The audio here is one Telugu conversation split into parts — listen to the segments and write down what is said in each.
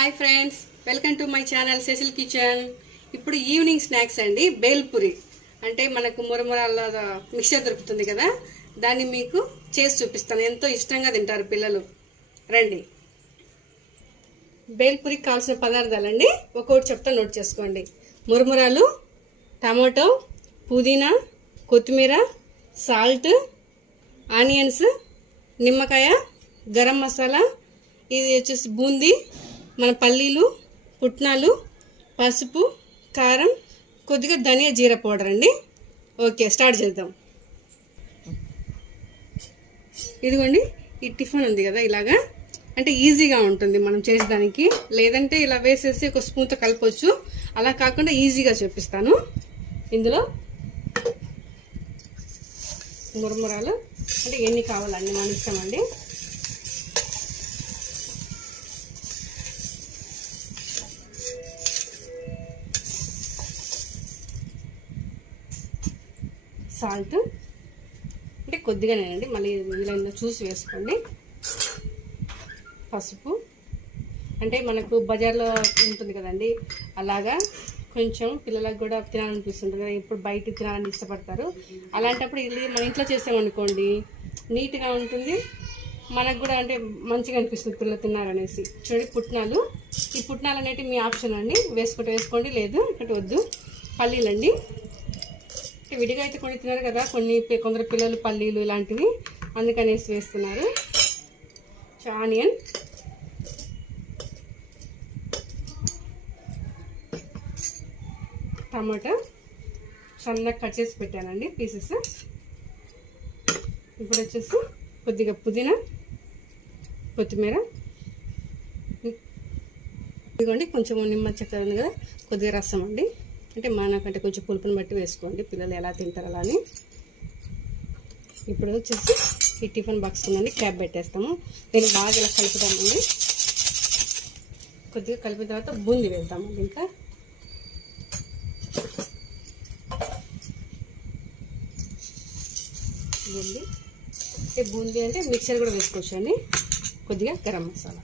Hi friends, welcome to my channel Cecil kitchen. ఇప్పుడు ఈవినింగ్ స్నాక్స్ అండి. బేల్పూరి అంటే మనకు మురమురాల మిక్చర్ దొరుకుతుంది కదా, దాన్ని మీకు చేసి చూపిస్తాను. ఎంతో ఇష్టంగా తింటారు పిల్లలు. రండి. బేల్పూరికి కావాల్సిన పదార్థాలండి ఒక్కొక్కటి చెప్తా, నోట్ చేసుకోండి. మురమురాలు, టమాటో, పుదీనా, కొత్తిమీర, సాల్ట్, ఆనియన్స్, నిమ్మకాయ, గరం మసాలా, ఇది వచ్చేసి బూందీ, మన పల్లీలు, పుట్నాలు, పసుపు, కారం, కొద్దిగా ధనియా జీరా పౌడర్ అండి. ఓకే, స్టార్ట్ చేద్దాం. ఇదిగోండి, ఈ టిఫిన్ ఉంది కదా, ఇలాగా అంటే ఈజీగా ఉంటుంది మనం చేసేదానికి. లేదంటే ఇలా వేసేసి ఒక స్పూన్తో కలపవచ్చు. అలా కాకుండా ఈజీగా చూపిస్తాను. ఇందులో మురమురాలు అంటే ఎన్ని కావాలండి మన ఇష్టం అండి. సాల్ట్ అంటే కొద్దిగానేనండి, మళ్ళీ ఇలా చూసి వేసుకోండి. పసుపు అంటే మనకు బజార్లో ఉంటుంది కదండి, అలాగా కొంచెం పిల్లలకు కూడా తినాలనిపిస్తుంటుంది కదా, ఇప్పుడు బయట తినాలని ఇష్టపడతారు. అలాంటప్పుడు ఇది మన ఇంట్లో చేసామనుకోండి, నీట్గా ఉంటుంది, మనకు కూడా అంటే మంచిగా అనిపిస్తుంది పిల్లలు తిన్నారనేసి. చూడండి, పుట్నాలు. ఈ పుట్నాలు అనేవి మీ ఆప్షన్ అండి, వేసుకుంటే వేసుకోండి, లేదు అంటే వద్దు. పల్లీలండి, విడిగా అయితే కొన్ని తిన్నారు కదా, కొందరు పిల్లలు పల్లీలు ఇలాంటివి అందుకనేసి వేస్తున్నారు. ఆనియన్, టమాటా సన్నగా కట్ చేసి పెట్టానండి పీసెస్. ఇప్పుడు వచ్చేసి కొద్దిగా పుదీనా, కొత్తిమీర, ఇదిగోండి కొంచెం నిమ్మ చెక్క ఉంది కదా, కొద్దిగా రసం అండి. అంటే మనకంటే కొంచెం పులుపుని బట్టి వేసుకోండి, పిల్లలు ఎలా తింటారు అలా అని. ఇప్పుడు వచ్చేసి ఈ టిఫిన్ బాక్స్ ఉందండి, క్యాప్ పెట్టేస్తాము. దీన్ని బాగా ఇలా కలుపుతామండి. కొద్దిగా కలిపిన తర్వాత బూందీ వేద్దామండి. ఇంకా బూందీ, ఈ బూందీ అంటే మిక్సర్ కూడా వేసుకోవచ్చు అండి. కొద్దిగా గరం మసాలా,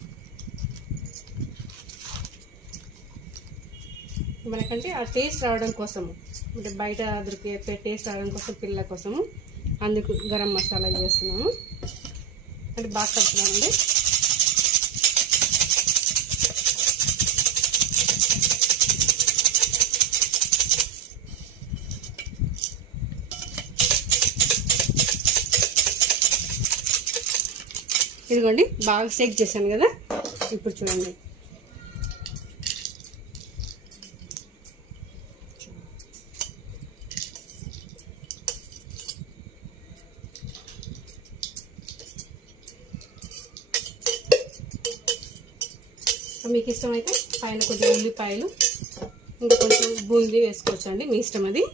మనకంటే ఆ టేస్ట్ రావడం కోసము, అంటే బయట దొరికే టేస్ట్ రావడం కోసం, పిల్లల కోసము అందుకు గరం మసాలా చేస్తున్నాము. అంటే బాగా కలుపుతున్నామండి. ఇదిగోండి, బాగా షేక్ చేశాను కదా. ఇప్పుడు చూడండి, మీకు ఇష్టమైతే పైన కొద్దిగా ఉల్లిపాయలు, ఇంకా కొంచెం బూందీ వేసుకోవచ్చు అండి, మీ ఇష్టం అది.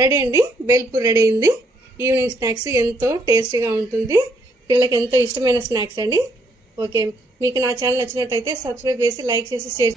రెడీ అండి, బేల్పూరి రెడీ అయింది. ఈవినింగ్ స్నాక్స్ ఎంతో టేస్టీగా ఉంటుంది, పిల్లలకి ఎంతో ఇష్టమైన స్నాక్స్ అండి. ఓకే, మీకు నా ఛానల్ నచ్చినట్టయితే సబ్స్క్రైబ్ చేసి, లైక్ చేసి, షేర్